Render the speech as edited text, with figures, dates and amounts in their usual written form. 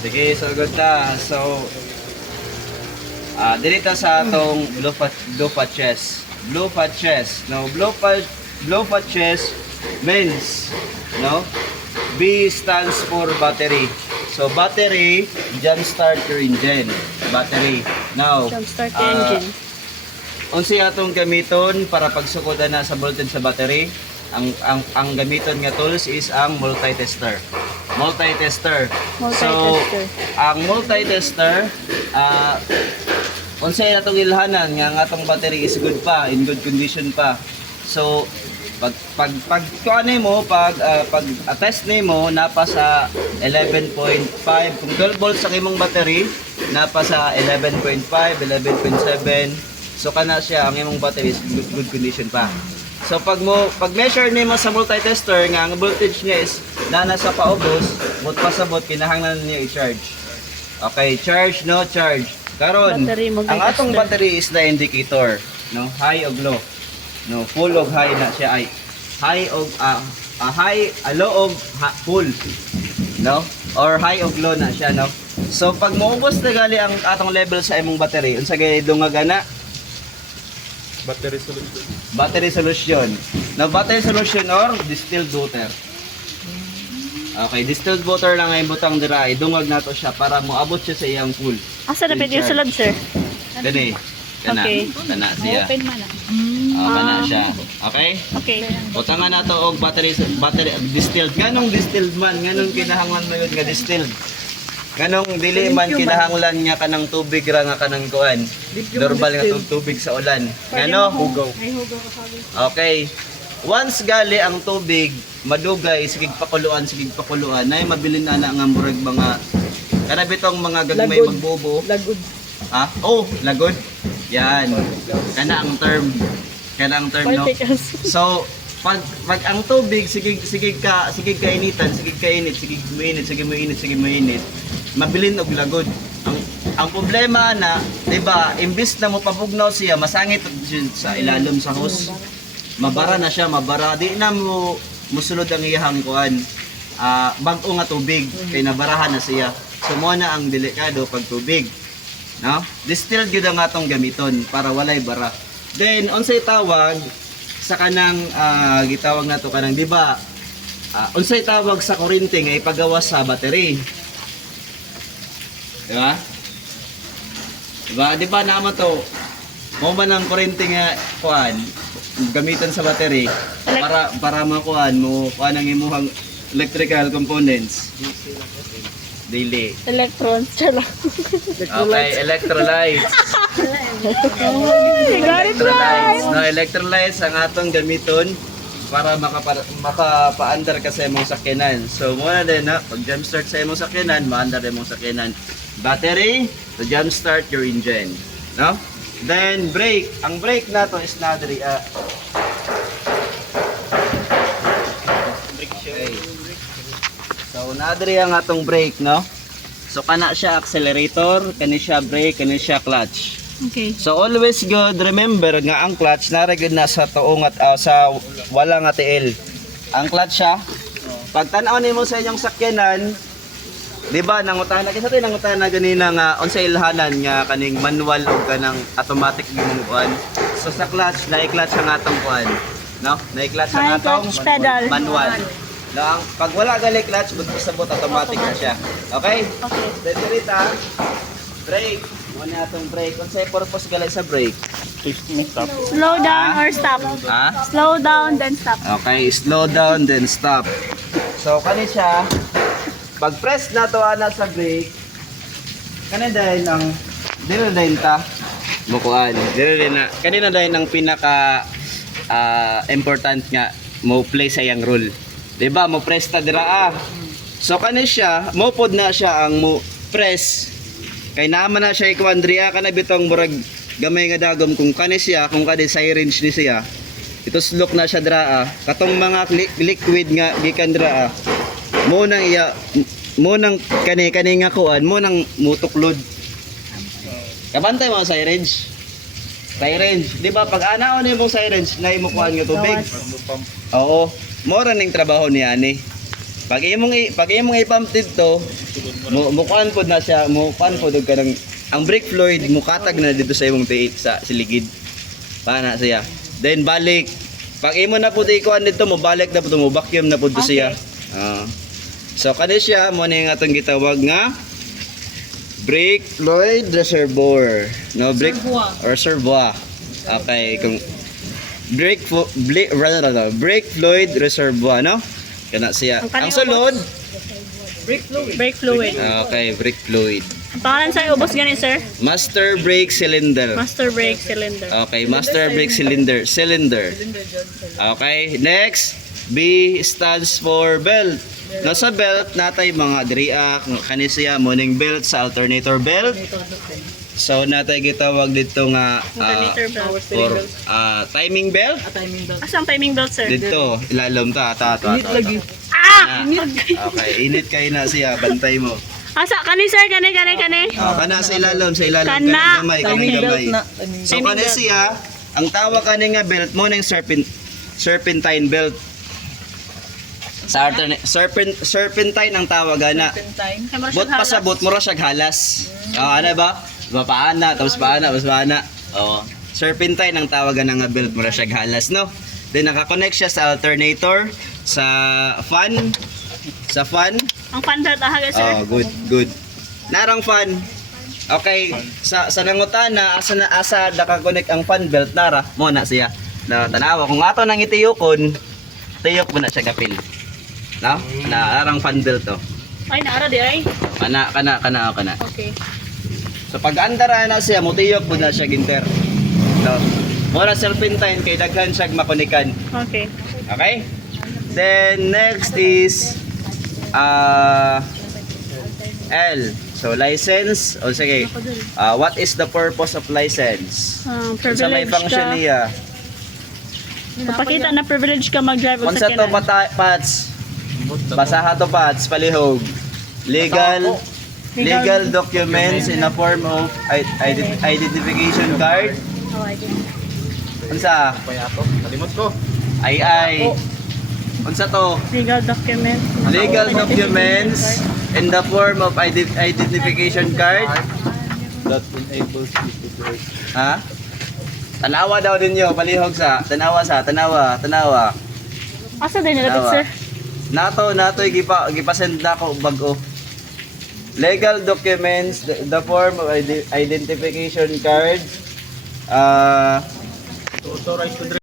Sige, so good ta. So, dito sa atong blue patches. Blue patches. No, blue patches means, no? B stands for battery. So, battery, jumpstart your engine. Battery. Now, Jumpstart the engine. unsi atong gamiton para pagsukodan na sa voltage sa battery. Ang gamiton nga tools is ang multi-tester. Multi-tester. So, ang multi-tester, unsay atong ilhanan nga ang atong battery is good pa, in good condition pa. So, pag test nimo napa sa 11.5, kung 12 volts ang imong battery, napa sa 11.5, 11.7. So kana siya ang imong battery is good condition pa. So pag measure nimo sa multi-tester nga ang voltage niya is nasa paubos, but pasabot kinahanglan niya i-charge. Okay, charge no charge. Karon, ang atong battery is the indicator, no, high o low. No, full og high na siya ay high og low og full. No? Or high og low na siya, no. So pag maubos na gali ang atong level sa imong battery, unsa gay dungag ana? Battery solution. Battery solution. Now, battery solution or distilled water. Okay, distilled water lang ay butang dira. Idungag nato siya para moabot siya sa iyang full. Asa na pwede yung sulod, sir? Gani. Kana. Okay. Kana siya. Open man na. Kana siya. Okay? Okay. Butangan nato og battery distilled. Nganong distilled man? Nganong kinahanglan mo yun nga distilled? Kanong dili man kinahanglan niya kanang tubig ra nga kanang kuan. Normal nga tubig sa ulan. Ngano? Hugaw. Ay, hugaw ka sabi. Okay. Once gali ang tubig, madugay sigig pakuluan, nay mabilin ana nga murag mga kana bitong mga gagmay magbobo. Lagod. Ha? Oh, lagod. Yan. Kana ang term. Kana ang term, no. So, pag ang tubig sigig kainitan, sige mainit, mabilin og lagod. Ang problema na, 'di ba, imbis na mo pabugnaw siya, masangit sa ilalim sa hose. Mabara na siya, di na mo musulod ang iyang kuan. Bag-o nga tubig kay nabarahan na siya. So mo na ang delikado pag tubig. No? Distilled gyud ang atong gamiton para walay bara. Then unsay tawag sa kanang gitawag nato kanang, di ba? Unsay tawag sa kuryente nga ipagawas sa battery? Di ba? Di ba naman to? Mo man ang kuryente nga kuan gamitan sa battery para makuan mo kuan ang imong electrical components. Daily. Electrons, chala. Okay, electrolytes. Electrolytes. No, electrolytes ang atong gamiton para makapaandar ka sa imong sakyanan. So, muna din na, pag jumpstart sa imong sakyanan, maandar imong sakyanan. Battery to jumpstart your engine. No? Then, brake. Ang brake nato is nadiri. Okay. So, nadiri ang atong brake, no? So, kana siya accelerator, kani siya brake, kani siya clutch. Okay. So always good remember nga ang clutch naragid na sa tuong at sa wala nga tiil. Ang clutch siya. Pag tan-aw nimo sa inyong sakyanan, di ba nangutana kinsa tay nangutana ganina nga unsay ilhanan nga kaning manual o kanang automatic gimong kuan. So sa clutch, na-clutch ang atong kuan, no? Na-clutch ang atong pedal. manual. Lang pag wala gali clutch, sabot automatic na siya. Okay? Okay. Dito brake. Muna atong brake. Kung sa'yo purpose gali sa brake? Slow down or stop. Ha? Slow down, then stop. Okay, slow down then stop. So kani siya, pag press na to ana sa brake, kani dahil ang dili dahil ta mukuan. Dili na. Kanina dahil ang pinaka important nga mo play sa yang rule. 'Di ba? Mo press ta dira So kani siya, mo pod na siya ang mo press. Kay naman na siya ikuandriya ka na bitong murag gamay nga dagom kung kani siya, kung kani syringe ni siya. Ito slok na siya draa. Katong mga liquid nga gikan draa. Mo nang kani nga kuan, mo nang mutuklod. Kabantay mo syringe. Syringe, di ba pag anaon ni mong syringe na imo kuan nga tubig? Oo. Mo ra ning trabaho ni ani. Pag imong i-pump dito, mukuan pod na siya, mukuan pod og kanang ang brake fluid mukatag na dito sa imong tiit sa siligid. Pana siya. Then balik. Pag imo na pod ikuan dito, mo balik na pod mo vacuum na pod to siya. So kani siya mo na yung atong gitawag nga brake fluid reservoir. No, brake or reservoir. Okay, kung brake fluid reservoir, no? Kana siya. Ang sulod, Brake fluid. okay, brake fluid. Ang pangalan sa ubos gani, sir? Master brake cylinder. Master brake cylinder. Okay, master brake cylinder. Okay, next, B stands for belt. Nasa belt natay mga diriak, kani siya morning belt sa alternator belt. So natay gitawag dito nga Alternator belt. for timing belt. Asang timing belt, sir? Dito, ilalom ta. Ah! Okay, init kayo na siya, bantay mo. Asa, kani, sir? Kani. Kana sa ilalom, Kana. kanang gamay. So Timing kana belt. siya, ang tawag kani nga belt mo ng serpentine belt. Sa serpentine ang tawag ana. Bot pasabot mo ra siya halas. Ano ba? Paana, tapos paana. Oh, serpentine ang tawagan nga belt mo ra siya halas, no? Then naka-connect siya sa alternator, sa fan. Ang fan belt aha, sir? Oh, good. Narang fan. Okay, sa nangutana asa naka-connect ang fan belt nara, mo na siya. Na tanawa kung ato nang itiyokon, tiyok mo na siya kapil. No? Narang fan belt to. Ay, naara di ay. Kana. Okay. So pag andara na siya, mutiyok po na siya ginter. So, mura serpentine kay daghan siya makunikan. Okay. Okay? Then next is L. So license. O sige. What is the purpose of license? Sa may Privilege function ka. niya. Papakita na privilege ka mag-drive Kung sa sa to sakyanan. pats, basaha to pats, palihog. Legal documents in a form of identification card. Oh, I did. Unsa? Kalimot ko. Ay. Unsa to? Legal document. Legal documents in the form of identification card. That enables you to drive. Ha? Tanawa daw ninyo, palihog sa. Tanawa. Asa din nilapit, Tawa. sir? Nato gipasend na ko bago. Legal documents, the form of identification card. Authorized to drive.